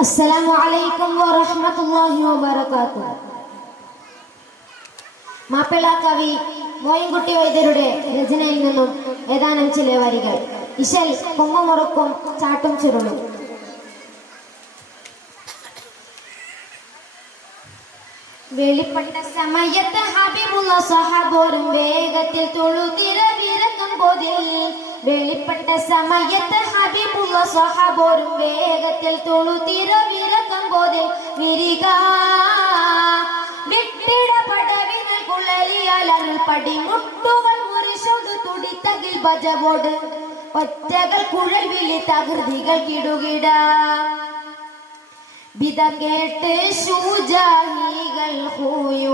അസ്സലാമു അലൈക്കും വറഹ്മത്തുള്ളാഹി വബറകാതുഹു. മാപ്പിള കവി മോയിൻകുട്ടി വൈദ്യരുടെ രചനയിൽ നിന്നും ഏതാനും ചില വരികൾ. ഇശൽ കൊങ്ങുമുറുക്കും ചാട്ടും ചുരുളും. വെളിപ്പെട്ട സമയത്ത് ഹബീബുള്ള സ്വഹാബോരും വേഗത്തിൽ തൊഴുതിര വിരക്കം പോതിൽ. വെളിപ്പെട്ട സമയത്ത് ഹബീബുള്ള സ്വഹാബോരും വേഗത്തിൽ തൊഴുതിര വിരക്കം പോതിൽ. വിരിക വിട്ടിട പടവികൾ കുഴലിയാൽ അരുൾ പടിമുട്ടുകൾ മുറിച്ചോട് തുടിത്തകിൽ ബജവോട് ഒറ്റകൾ കുഴൽ വിളി തകൃതികൾ കിടുകിട. വിധ കേട്ട് ശൂജാഹികൾ ഹൂയൂലാണുന്താൻ.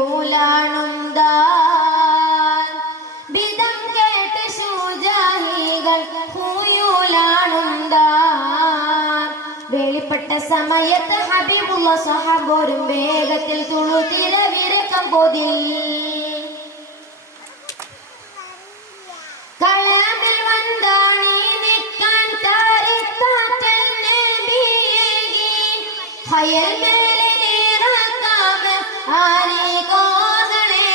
വിധം കേട്ട് ശൂജാഹികൾ ഹൂയൂലാണുന്താൻ. വെളിപ്പെട്ട സമയത്ത് ഹബീബുള്ള സ്വഹാബോരും വേഗത്തിൽ തുളുതിര വിരക്കം പോതിൽ. കളമിൽ വന്താണി നിക്കാൻ താരിത്താറ്റൽ നബിയേകി. ഹയൽ മേലിറക്കാമെ ആരികോകളെ.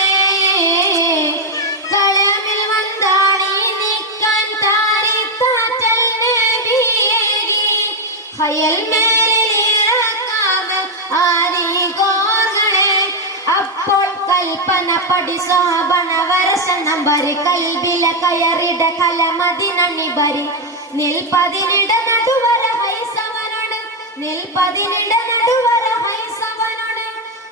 കളമിൽ വന്താണി നിക്കാൻ താരിത്താറ്റൽ നബിയേകി. ഹയൽ മേലിറക്കാമെ ആരികോകളെ. അപ്പോൾ കൽപ്പന പടി സോബണ വരസണം ബരി കൽബില കയറിട കലമതിനണി ബരി. നിൽപതിനിട നടുവര ഹൈസവനോട്. നിൽപതിനിട നടുവര ഹൈസവനോട്.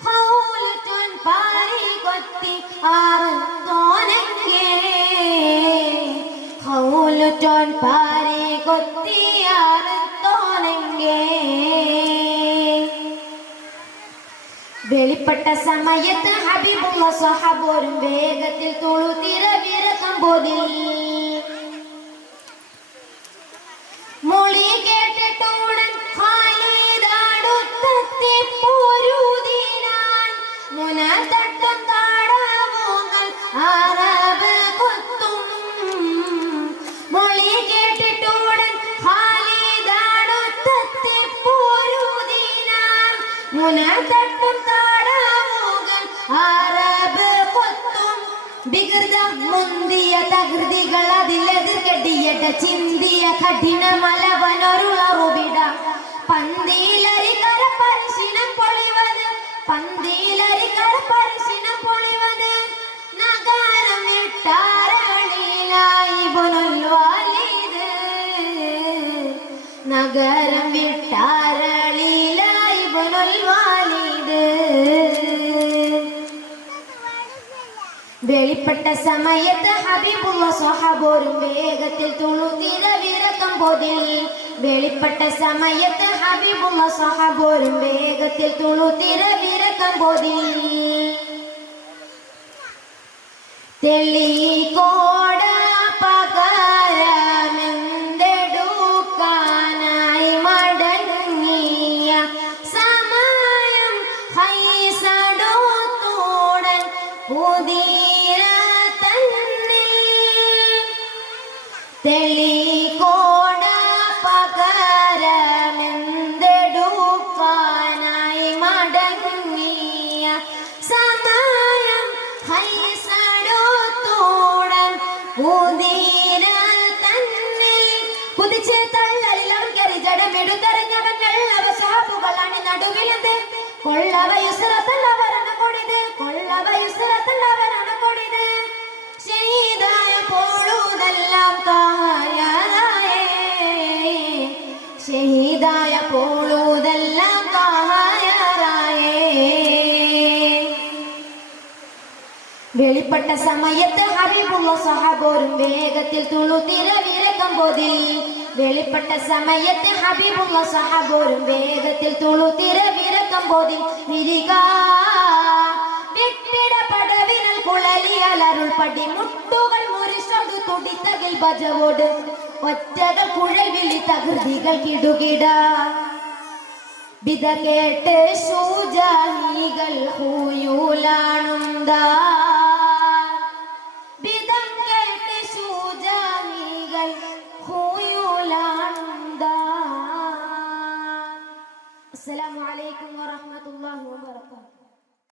ഹൗലുറ്റോൻ പാരി കൊത്തി ആറ് തോനങ്കേ. ഹൗലുറ്റോൻ പാരി കൊത്തി ആറ് തോനങ്കേ. വെളിപ്പെട്ട സമയത്ത് ഹബീബുള്ള സ്വഹാബോരും വേഗത്തിൽ തുളുതിര വിരക്കം പോതിൽ. മൊഴി കേട്ടിട്ടുടൻ ഖാലിദടുത്തെത്തി പോരുതിനാൽ. മുനതട്ടം താടാവുങ്ങൾ അറബ് കൊത്തും. മൊഴി കേട്ടിട്ടുടൻ ഖാലിദടുത്തെത്തി പോരുതിനാൽ. മുനതട്ടം താടാവുകൾ അറബ് കൊത്തും. വികൃത മുന്തിയ തകൃതികൾ അതിലെതിർ കെട്ടിയട ചിന്തിയ കഠിന മലവനൊരുളറുവിട. പന്തിയിലരികര പരിശീനം പൊളിവത്. പന്തിയിലരികര പരിശീനം പൊളിവത്. നഗരം വിട്ടാരണിയിലായി ബനുൽ വാലിദ്. നഗരം വിട്ടാരണിയിലായി ബനുൽ വാലിദ്. വെളിപ്പെട്ട സമയത്ത് ഹബീബുള്ള സ്വഹാബോരും വേഗത്തിൽ തുളുതിര വിരക്കം പോതിൽ. വെളിപ്പെട്ട സമയത്ത് ഹബീബുള്ള സ്വഹാബോരും വേഗത്തിൽ തുളുതിര വിരക്കം പോതിൽ. തെളികോട പകരമെന്തെടുക്കാനായി മടങ്ങിയ സമയം ഹൈസടുത്തോടൻ പുതിയ തന്നെ. തെളികോട പകരമെന്തെടുക്കാനായി മടങ്ങിയ സമയം ഹൈസടുത്തോടൻ പുതിയ തന്നെ. കുതിച്ച് തള്ളലിൽ അവൻ കയറി ജഡമെടുത്തെറിഞ്ഞവങ്ങൾ അവ സ്വഹാബുകൾ അണി നടുവിലത്. കൊള്ളവയുസ്രത്തല്ലവരണ കൊടിത്. കൊള്ളവയുസ്രത്തല്ലവരണ കൊടിത്. ഷഹീദായ പോളുതെല്ലാം കായായേ. ഷഹീദായ പോളുതെല്ലാം കായായേ. വെളിപ്പെട്ട സമയത്ത് ഹബീബുള്ള സ്വഹാബോരും വേഗത്തിൽ തുളുതിര വിരക്കം പോതിൽ. വെളിപ്പെട്ട സമയത്ത് ഹബീബുള്ള സ്വഹാബോരും വേഗത്തിൽ തുളുതിര വിരക്കം പോതിൽ. വിരിക വിട്ടിട പടവിനൽ കുഴലിയാൽ അരുൾ പടിമുട്ടുകൾ മുറിച്ചോട് തുടിത്തകിൽ ബജവോട് ഒറ്റകൾ കുഴൽ വിളി തകൃതികൾ കിടുകിട. വിധ കേട്ട് ശൂജാഹികൾ ഹൂയൂലാണുന്താൻ. വിധം കേട്ട് ശൂജാഹികൾ ഹൂയൂലാണുന്താൻ. അസ്സലാമു അലൈക്കും